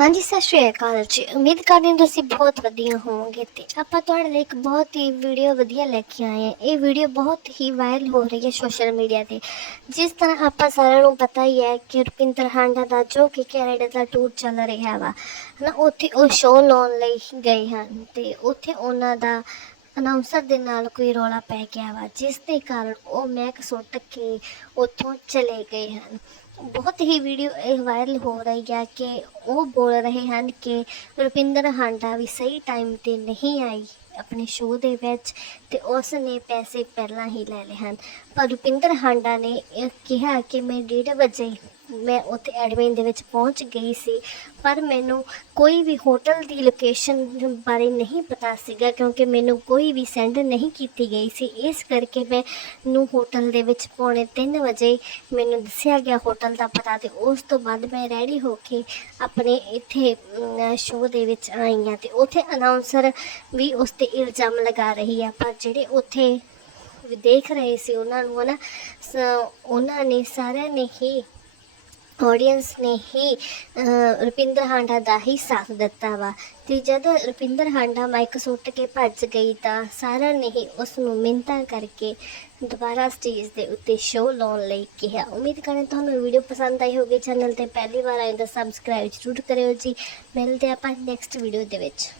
ਹਾਂਜੀ, ਸਤਿ ਸ਼੍ਰੀ ਅਕਾਲ ਜੀ। ਉਮੀਦ ਕਰਦੇ ਹਾਂ ਤੁਸੀਂ ਬਹੁਤ ਵਧੀਆ ਹੋਵੋਗੇ ਤੇ ਆਪਾਂ ਤੁਹਾਡੇ ਲਈ ਇੱਕ ਬਹੁਤ ਹੀ ਵੀਡੀਓ ਵਧੀਆ ਲੈ ਕੇ ਆਏ ਹਾਂ। ਇਹ ਵੀਡੀਓ ਬਹੁਤ ਹੀ ਵਾਇਰਲ ਹੋ ਰਹੀ ਹੈ ਸੋਸ਼ਲ ਮੀਡੀਆ ਤੇ। ਜਿਸ ਤਰ੍ਹਾਂ ਆਪਾਂ ਸਾਰਿਆਂ ਨੂੰ ਪਤਾ ਹੀ ਹੈ ਕਿ ਰੁਪਿੰਦਰ ਹਾਂਡਾ ਦਾ ਜੋ ਕਿ ਕੈਨੇਡਾ ਦਾ ਟੂਰ ਚੱਲ ਰਿਹਾ ਵਾ, ਹਨਾ, ਉੱਥੇ ਉਹ ਸ਼ੋਅ ਲਾਉਣ ਲਈ ਗਏ ਹਨ ਤੇ ਉੱਥੇ ਉਹਨਾਂ ਦਾ ਅਨਾਉਂਸਰ ਦੇ ਨਾਲ ਕੋਈ ਰੌਲਾ ਪੈ ਗਿਆ ਵਾ, ਜਿਸ ਦੇ ਕਾਰਨ ਉਹ ਮੈਕ ਸੁੱਟ ਕੇ ਉੱਥੋਂ ਚਲੇ ਗਏ ਹਨ। ਬਹੁਤ ਹੀ ਵੀਡੀਓ ਇਹ ਵਾਇਰਲ ਹੋ ਰਹੀ ਹੈ ਕਿ ਉਹ ਬੋਲ ਰਹੇ ਹਨ ਕਿ ਰੁਪਿੰਦਰ ਹਾਂਡਾ ਵੀ ਸਹੀ ਟਾਈਮ ਤੇ ਨਹੀਂ ਆਈ ਆਪਣੇ ਸ਼ੋਅ ਦੇ ਵਿੱਚ ਤੇ ਉਸ ਨੇ ਪੈਸੇ ਪਹਿਲਾਂ ਹੀ ਲੈ ਲਏ ਹਨ। ਪਰ ਰੁਪਿੰਦਰ ਹਾਂਡਾ ਨੇ ਇਹ ਕਿਹਾ ਕਿ ਮੈਂ 1:30 ਵਜੇ ਮੈਂ ਉੱਥੇ ਐਡਮਿਨ ਦੇ ਵਿੱਚ ਪਹੁੰਚ ਗਈ ਸੀ, ਪਰ ਮੈਨੂੰ ਕੋਈ ਵੀ ਹੋਟਲ ਦੀ ਲੋਕੇਸ਼ਨ ਬਾਰੇ ਨਹੀਂ ਪਤਾ ਸੀਗਾ, ਕਿਉਂਕਿ ਮੈਨੂੰ ਕੋਈ ਵੀ ਸੈਂਡ ਨਹੀਂ ਕੀਤੀ ਗਈ ਸੀ। ਇਸ ਕਰਕੇ ਮੈਂ ਨੂੰ ਹੋਟਲ ਦੇ ਵਿੱਚ ਪੌਣੇ 3 ਵਜੇ ਮੈਨੂੰ ਦੱਸਿਆ ਗਿਆ ਹੋਟਲ ਦਾ ਪਤਾ ਤੇ ਉਸ ਤੋਂ ਬਾਅਦ ਮੈਂ ਰੈਡੀ ਹੋ ਕੇ ਆਪਣੇ ਇੱਥੇ ਸ਼ੋਅ ਦੇ ਵਿੱਚ ਆਈ ਹਾਂ ਤੇ ਉੱਥੇ ਅਨਾਉਂਸਰ ਵੀ ਉਸ ਤੇ ਇਲਜ਼ਾਮ ਲਗਾ ਰਹੀ ਆ, ਪਰ ਜਿਹੜੇ ਉੱਥੇ ਦੇਖ ਰਹੇ ਸੀ ਉਹਨਾਂ ਨੂੰ ਹਨਾ, ਸ- ਉਹਨਾਂ ਨੇ ਸਾਰਿਆਂ ਨੇ ਹੀ ਆਡੀਅנס ਨੇ ਹੀ ਰੁਪਿੰਦਰ ਹਾਂਡਾ ਦਾ ਹੀ ਸਾਥ ਦਿੱਤਾ ਵਾ। ਤੇ ਜਦ ਰੁਪਿੰਦਰ ਹਾਂਡਾ ਮਾਈਕ ਸੁੱਟ ਕੇ ਭੱਜ ਗਈ ਤਾਂ ਸਾਰਿਆਂ ਨੇ ਹੀ ਉਸ ਨੂੰ ਮਿੰਤਾ ਕਰਕੇ ਦੁਬਾਰਾ ਸਟੇਜ ਦੇ ਉੱਤੇ ਸ਼ੋਅ ਲਾਉਣ ਲਈ ਕਿਹਾ। ਉਮੀਦ ਕਰਦਾ ਤੁਹਾਨੂੰ ਵੀਡੀਓ ਪਸੰਦ ਆਈ ਹੋਵੇ ਚੈਨਲ ਤੇ ਪਹਿਲੀ ਵਾਰ ਆਏ ਤਾਂ ਸਬਸਕ੍ਰਾਈਬ ਜ਼ਰੂਰ ਕਰਿਓ ਜੀ। ਮਿਲਦੇ ਆਪਾਂ ਨੈਕਸਟ ਵੀਡੀਓ ਦੇ ਵਿੱਚ।